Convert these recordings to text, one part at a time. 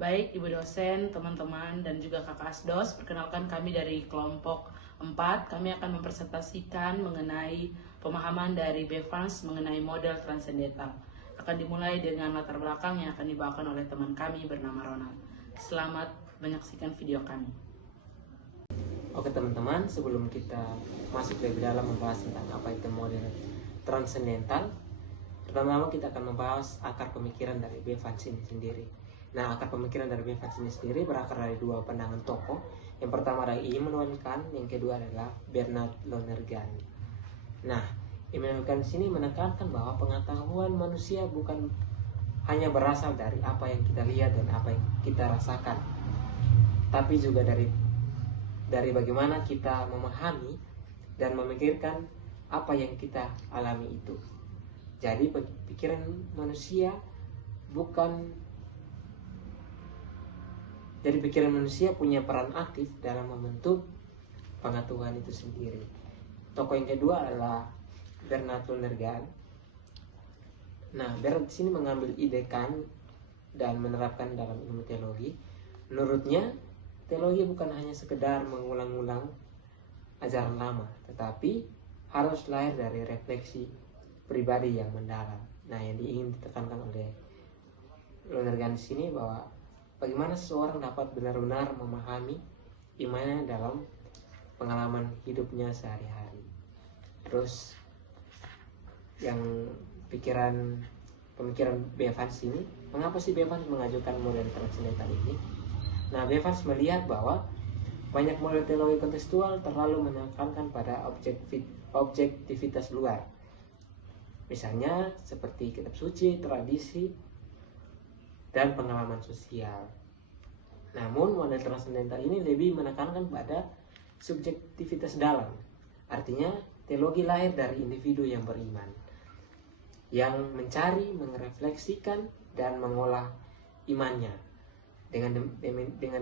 Baik Ibu dosen, teman-teman, dan juga kakak asdos, perkenalkan kami dari kelompok 4. Kami akan mempresentasikan mengenai pemahaman dari Bevans mengenai model transendental. Akan dimulai dengan latar belakang yang akan dibawakan oleh teman kami bernama Ronald. Selamat menyaksikan video kami. Oke teman-teman, sebelum kita masuk lebih dalam membahas tentang apa itu model transendental, pertama kita akan membahas akar pemikiran dari Bevans ini sendiri. Nah, akar pemikiran dari Bevans ini sendiri berakar dari dua pandangan tokoh. Yang pertama adalah Immanuel Kant, yang kedua adalah Bernard Lonergan. Nah, Immanuel Kant sini menekankan bahwa pengetahuan manusia bukan hanya berasal dari apa yang kita lihat dan apa yang kita rasakan, tapi juga dari bagaimana kita memahami dan memikirkan apa yang kita alami itu. Jadi pikiran manusia punya peran aktif dalam membentuk pengetahuan itu sendiri. Tokoh yang kedua adalah Bernard Lonergan. Nah, Bernard di sini mengambil ide Kant dan menerapkan dalam ilmu teologi. Menurutnya, teologi bukan hanya sekedar mengulang-ulang ajaran lama, tetapi harus lahir dari refleksi pribadi yang mendalam. Nah, yang ingin ditekankan oleh Lonergan di sini bahwa bagaimana seseorang dapat benar-benar memahami imannya dalam pengalaman hidupnya sehari-hari. Terus yang pemikiran Bevans ini, mengapa sih Bevans mengajukan model transendental ini? Nah, Bevans melihat bahwa banyak model teologi kontekstual terlalu menekankan pada objektivitas luar. Misalnya seperti kitab suci, tradisi, dan pengalaman sosial. Namun model transendental ini lebih menekankan pada subjektivitas dalam. Artinya teologi lahir dari individu yang beriman, yang mencari, merefleksikan, dan mengolah imannya. Dengan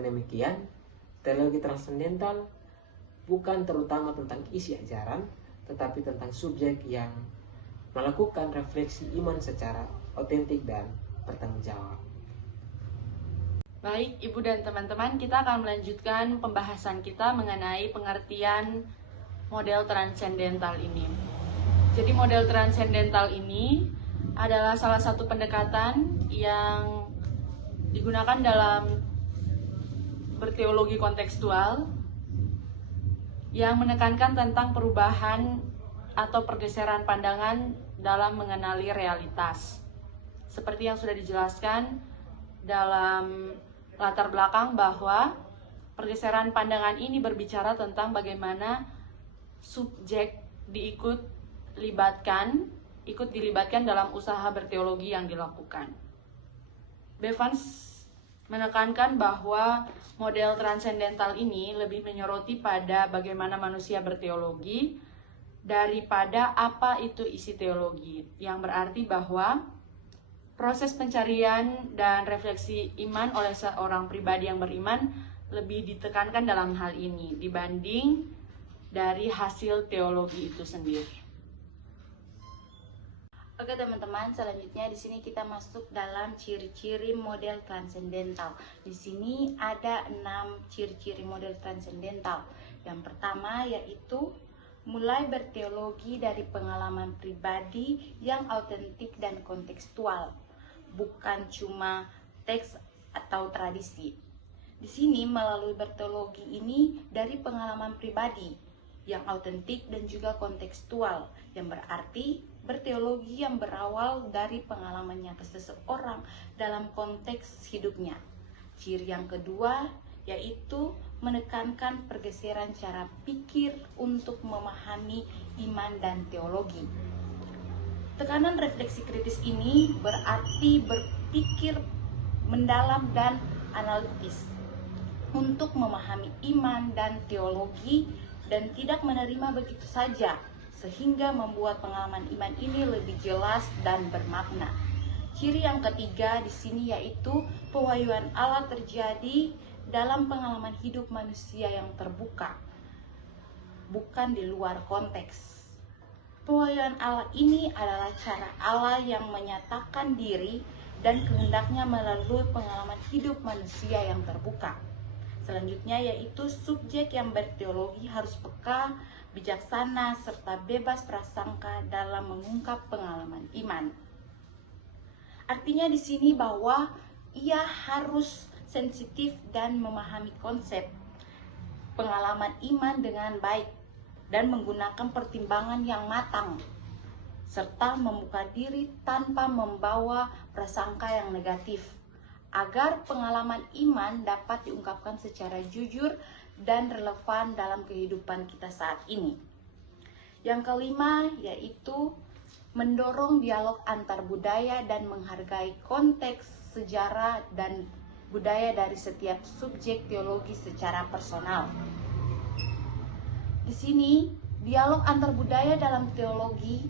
demikian, teologi transendental bukan terutama tentang isi ajaran, tetapi tentang subjek yang melakukan refleksi iman secara otentik dan bertanggung jawab. Baik, Ibu dan teman-teman, kita akan melanjutkan pembahasan kita mengenai pengertian model transendental ini. Jadi model transendental ini adalah salah satu pendekatan yang digunakan dalam berteologi kontekstual yang menekankan tentang perubahan atau pergeseran pandangan dalam mengenali realitas. Seperti yang sudah dijelaskan dalam latar belakang bahwa pergeseran pandangan ini berbicara tentang bagaimana subjek ikut dilibatkan dalam usaha berteologi yang dilakukan. Bevans menekankan bahwa model transendental ini lebih menyoroti pada bagaimana manusia berteologi daripada apa itu isi teologi, yang berarti bahwa proses pencarian dan refleksi iman oleh seorang pribadi yang beriman lebih ditekankan dalam hal ini dibanding dari hasil teologi itu sendiri. Oke teman-teman, selanjutnya di sini kita masuk dalam ciri-ciri model transendental. Di sini ada 6 ciri-ciri model transendental. Yang pertama yaitu mulai berteologi dari pengalaman pribadi yang autentik dan kontekstual, bukan cuma teks atau tradisi. Di sini melalui berteologi ini dari pengalaman pribadi yang autentik dan juga kontekstual, yang berarti berteologi yang berawal dari pengalaman nyata seseorang dalam konteks hidupnya. Ciri yang kedua yaitu menekankan pergeseran cara pikir untuk memahami iman dan teologi. Tekanan refleksi kritis ini berarti berpikir mendalam dan analitis untuk memahami iman dan teologi dan tidak menerima begitu saja, sehingga membuat pengalaman iman ini lebih jelas dan bermakna. Ciri yang ketiga di sini yaitu pewahyuan Allah terjadi dalam pengalaman hidup manusia yang terbuka, bukan di luar konteks. Pewahyuan Allah ini adalah cara Allah yang menyatakan diri dan kehendaknya melalui pengalaman hidup manusia yang terbuka. Selanjutnya yaitu subjek yang berteologi harus peka, bijaksana, serta bebas prasangka dalam mengungkap pengalaman iman. Artinya di sini bahwa ia harus sensitif dan memahami konsep pengalaman iman dengan baik dan menggunakan pertimbangan yang matang, serta membuka diri tanpa membawa prasangka yang negatif, agar pengalaman iman dapat diungkapkan secara jujur dan relevan dalam kehidupan kita saat ini. Yang kelima yaitu mendorong dialog antar budaya dan menghargai konteks sejarah dan budaya dari setiap subjek teologi secara personal. Di sini, dialog antar budaya dalam teologi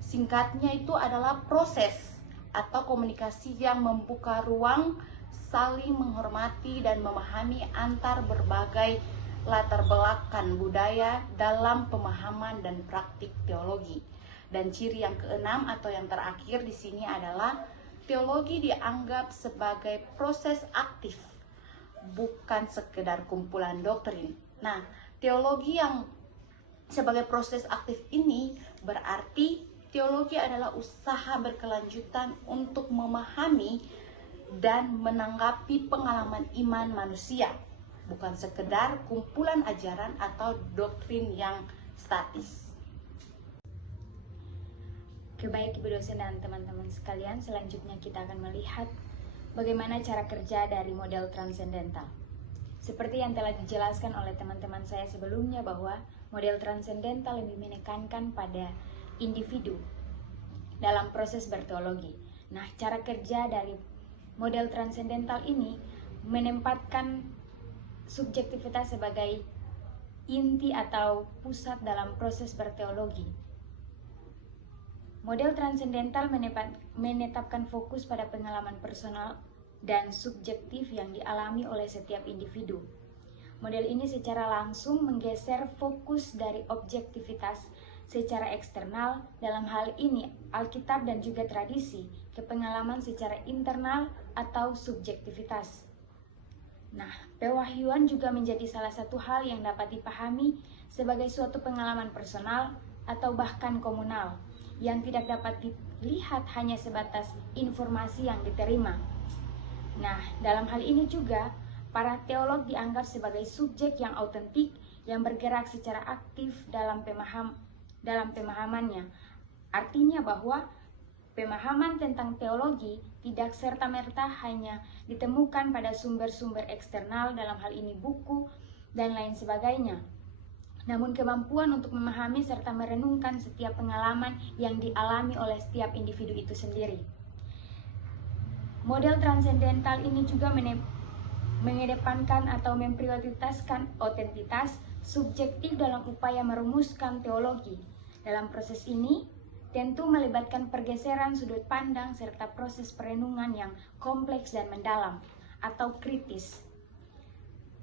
singkatnya itu adalah proses atau komunikasi yang membuka ruang saling menghormati dan memahami antar berbagai latar belakang budaya dalam pemahaman dan praktik teologi. Dan ciri yang keenam atau yang terakhir di sini adalah teologi dianggap sebagai proses aktif, bukan sekedar kumpulan doktrin. Nah, teologi yang sebagai proses aktif ini berarti teologi adalah usaha berkelanjutan untuk memahami dan menanggapi pengalaman iman manusia, bukan sekedar kumpulan ajaran atau doktrin yang statis. Baik Ibu dosen dan teman-teman sekalian, selanjutnya kita akan melihat bagaimana cara kerja dari model transendental. Seperti yang telah dijelaskan oleh teman-teman saya sebelumnya bahwa model transendental lebih menekankan pada individu dalam proses berteologi. Nah, cara kerja dari model transendental ini menempatkan subjektivitas sebagai inti atau pusat dalam proses berteologi. Model transendental menetapkan fokus pada pengalaman personal dan subjektif yang dialami oleh setiap individu. Model ini secara langsung menggeser fokus dari objektivitas secara eksternal, dalam hal ini Alkitab dan juga tradisi, ke pengalaman secara internal atau subjektivitas. Nah, pewahyuan juga menjadi salah satu hal yang dapat dipahami sebagai suatu pengalaman personal atau bahkan komunal, yang tidak dapat dilihat hanya sebatas informasi yang diterima. Nah, dalam hal ini juga, para teolog dianggap sebagai subjek yang autentik, yang bergerak secara aktif dalam pemahamannya. Artinya bahwa pemahaman tentang teologi tidak serta-merta hanya ditemukan pada sumber-sumber eksternal, dalam hal ini buku dan lain sebagainya. Namun kemampuan untuk memahami serta merenungkan setiap pengalaman yang dialami oleh setiap individu itu sendiri. Model transendental ini juga mengedepankan atau memprioritaskan otentitas subjektif dalam upaya merumuskan teologi. Dalam proses ini, tentu melibatkan pergeseran sudut pandang serta proses perenungan yang kompleks dan mendalam atau kritis.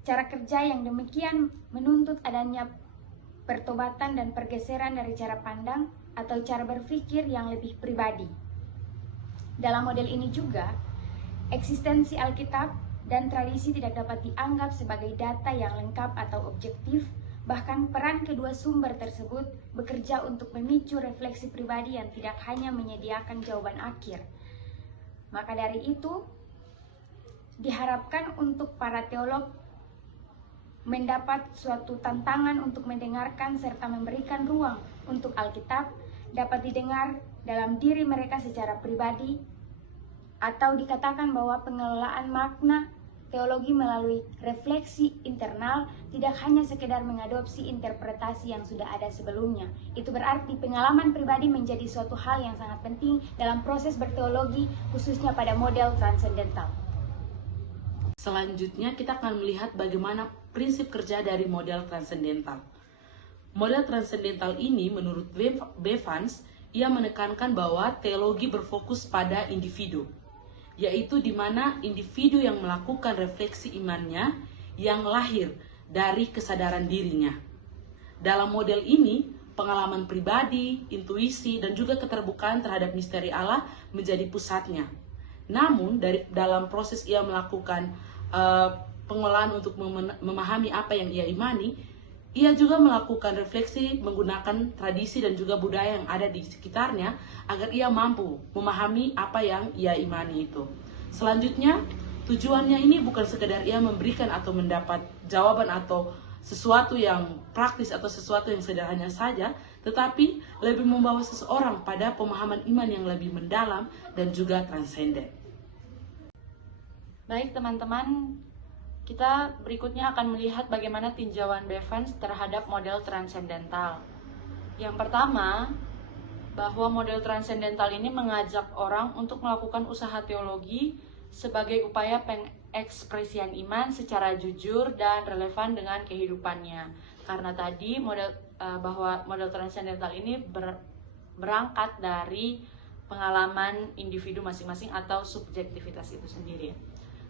Cara kerja yang demikian menuntut adanya pertobatan dan pergeseran dari cara pandang atau cara berpikir yang lebih pribadi. Dalam model ini juga, eksistensi Alkitab dan tradisi tidak dapat dianggap sebagai data yang lengkap atau objektif, bahkan peran kedua sumber tersebut bekerja untuk memicu refleksi pribadi yang tidak hanya menyediakan jawaban akhir. Maka dari itu, diharapkan untuk para teolog mendapat suatu tantangan untuk mendengarkan serta memberikan ruang untuk Alkitab dapat didengar dalam diri mereka secara pribadi, atau dikatakan bahwa pengelolaan makna teologi melalui refleksi internal tidak hanya sekedar mengadopsi interpretasi yang sudah ada sebelumnya. Itu berarti pengalaman pribadi menjadi suatu hal yang sangat penting dalam proses berteologi, khususnya pada model transendental. Selanjutnya kita akan melihat bagaimana prinsip kerja dari model transendental. Model transendental ini menurut Bevans, ia menekankan bahwa teologi berfokus pada individu, yaitu di mana individu yang melakukan refleksi imannya yang lahir dari kesadaran dirinya. Dalam model ini, pengalaman pribadi, intuisi, dan juga keterbukaan terhadap misteri Allah menjadi pusatnya. Namun dalam proses ia melakukan pengolahan untuk memahami apa yang ia imani, ia juga melakukan refleksi menggunakan tradisi dan juga budaya yang ada di sekitarnya agar ia mampu memahami apa yang ia imani itu. Selanjutnya, tujuannya ini bukan sekedar ia memberikan atau mendapat jawaban atau sesuatu yang praktis atau sesuatu yang sederhana saja, tetapi lebih membawa seseorang pada pemahaman iman yang lebih mendalam dan juga transenden. Baik teman-teman, kita berikutnya akan melihat bagaimana tinjauan Bevans terhadap model transendental. Yang pertama, bahwa model transendental ini mengajak orang untuk melakukan usaha teologi sebagai upaya pengekspresian iman secara jujur dan relevan dengan kehidupannya. Karena tadi bahwa model transendental ini berangkat dari pengalaman individu masing-masing atau subjektivitas itu sendiri.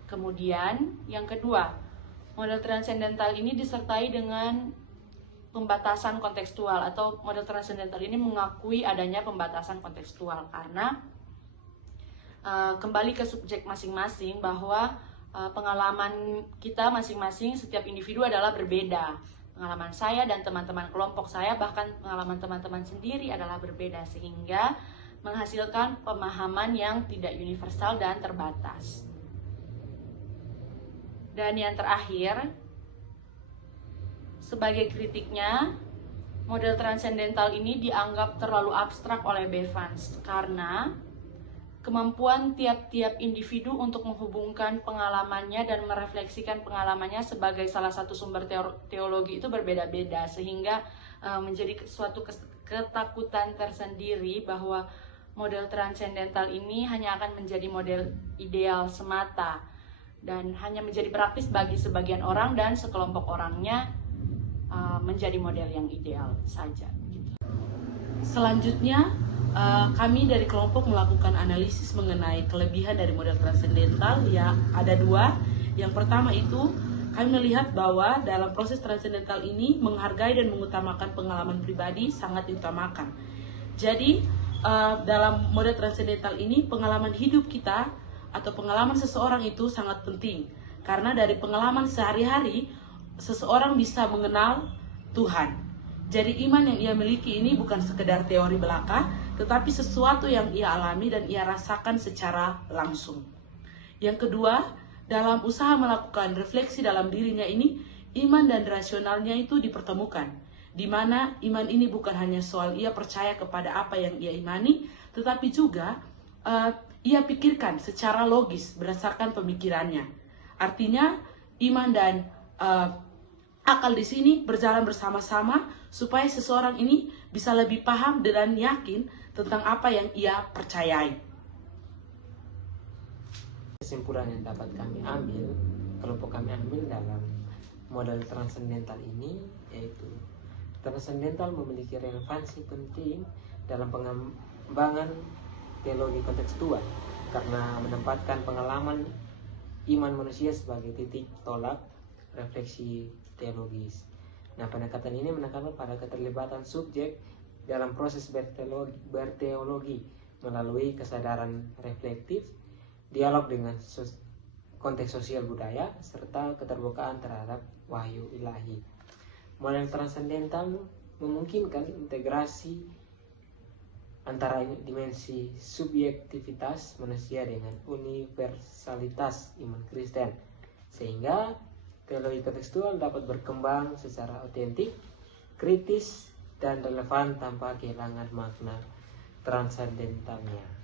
Kemudian yang kedua, model transendental ini disertai dengan pembatasan kontekstual, atau model transendental ini mengakui adanya pembatasan kontekstual karena kembali ke subjek masing-masing, bahwa pengalaman kita masing-masing, setiap individu adalah berbeda. Pengalaman saya dan teman-teman kelompok saya, bahkan pengalaman teman-teman sendiri adalah berbeda, sehingga menghasilkan pemahaman yang tidak universal dan terbatas. Dan yang terakhir, sebagai kritiknya, model transendental ini dianggap terlalu abstrak oleh Bevans karena kemampuan tiap-tiap individu untuk menghubungkan pengalamannya dan merefleksikan pengalamannya sebagai salah satu sumber teologi itu berbeda-beda, sehingga menjadi suatu ketakutan tersendiri bahwa model transendental ini hanya akan menjadi model ideal semata dan hanya menjadi praktis bagi sebagian orang dan sekelompok orangnya menjadi model yang ideal saja. Selanjutnya, kami dari kelompok melakukan analisis mengenai kelebihan dari model transendental. Ya, ada dua. Yang pertama itu, kami melihat bahwa dalam proses transendental ini menghargai dan mengutamakan pengalaman pribadi sangat diutamakan. Jadi, dalam model transendental ini pengalaman hidup kita atau pengalaman seseorang itu sangat penting, karena dari pengalaman sehari-hari seseorang bisa mengenal Tuhan. Jadi iman yang ia miliki ini bukan sekedar teori belaka, tetapi sesuatu yang ia alami dan ia rasakan secara langsung. Yang kedua, dalam usaha melakukan refleksi dalam dirinya ini, iman dan rasionalnya itu dipertemukan, di mana iman ini bukan hanya soal ia percaya kepada apa yang ia imani, tetapi juga ia pikirkan secara logis berdasarkan pemikirannya. Artinya iman dan akal di sini berjalan bersama-sama supaya seseorang ini bisa lebih paham dan yakin tentang apa yang ia percayai. Kesimpulan yang dapat kami ambil, kelompok kami ambil dalam model transendental ini, yaitu transendental memiliki relevansi penting dalam pengembangan teologi kontekstual karena menempatkan pengalaman iman manusia sebagai titik tolak refleksi teologis. Nah, pendekatan ini menekankan pada keterlibatan subjek dalam proses berteologi melalui kesadaran reflektif, dialog dengan konteks sosial budaya, serta keterbukaan terhadap wahyu ilahi. Model transendental memungkinkan integrasi antara dimensi subjektivitas manusia dengan universalitas iman Kristen, sehingga teologi kontekstual dapat berkembang secara otentik, kritis, dan relevan tanpa kehilangan makna transendentalnya.